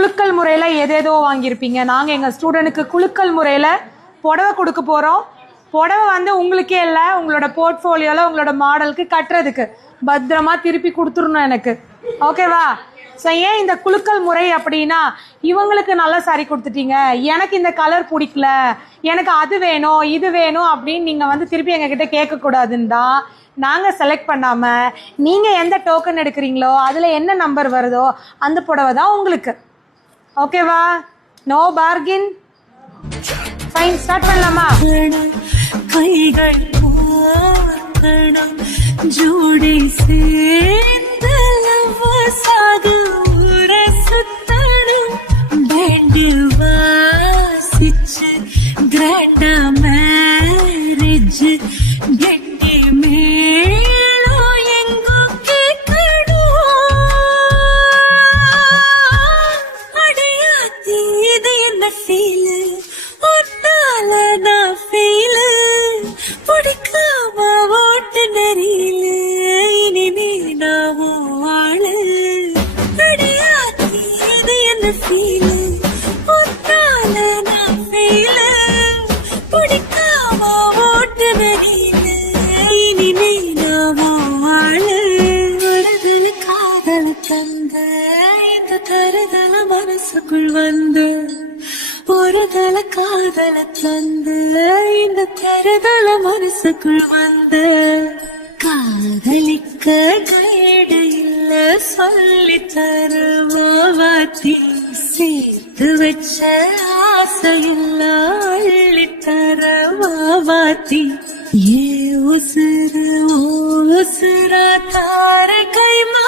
குலுக்கல் முறையில எதேதோ வாங்கியிருப்பீங்க. நாங்க எங்க ஸ்டூடெண்ட்டுக்கு குலுக்கல் முறையில புடவை கொடுக்க போறோம். புடவை வந்து உங்களுக்கே இல்லை, உங்களோட போர்ட்ஃபோலியோல உங்களோட மாடலுக்கு கட்டுறதுக்கு பத்திரமா திருப்பி கொடுத்துடணும் எனக்கு. ஓகேவா? ஸோ ஏன் இந்த குலுக்கல் முறை அப்படின்னா, இவங்களுக்கு நல்ல சாரி கொடுத்துட்டீங்க, எனக்கு இந்த கலர் பிடிக்கல, எனக்கு அது வேணும் இது வேணும் அப்படின்னு நீங்கள் வந்து திருப்பி எங்ககிட்ட கேட்கக்கூடாதுன்னு தான் நாங்கள் செலக்ட் பண்ணாமல் நீங்கள் எந்த டோக்கன் எடுக்கிறீங்களோ அதில் என்ன நம்பர் வருதோ அந்த புடவை தான் உங்களுக்கு. ஓகேவா? No parking. ஃபைன், ஸ்டார்ட் பண்ணலாமா? கைகள் ஜோடி சேர்ந்து சுத்தணும் பேண்டு வாசிச்சு கிராண்டா மேரேஜ் கெட்டி மேலோ எங்கோ கேட்கணும். அடையாத்தி இது என்ன ஃபீலு, ஒன்னால நான் ஃபீலு பிடிக்காம ஓட்டு நெறியில இனிமே நான் ஆளு. அடையாத்தி இது என்ன ஃபீலு, ஒன்னால நான் ஃபீலு பிடிக்காம ஓட்டு நெறியில இனிமே நான் ஆளு. வருதல காதல தந்த இந்த தருதல மனசுக்குள் வந்து ஒரு தல காதல தந்து இந்த தருதல மனசுக்குள் வந்து காதலிக்க கைடு இல்ல சொல்லி தருவாத்தி சேர்த்து வச்ச ஆசையில்ல அள்ளி தருவாத்தி ஏ உசுர ஓ உசுர தார கைமா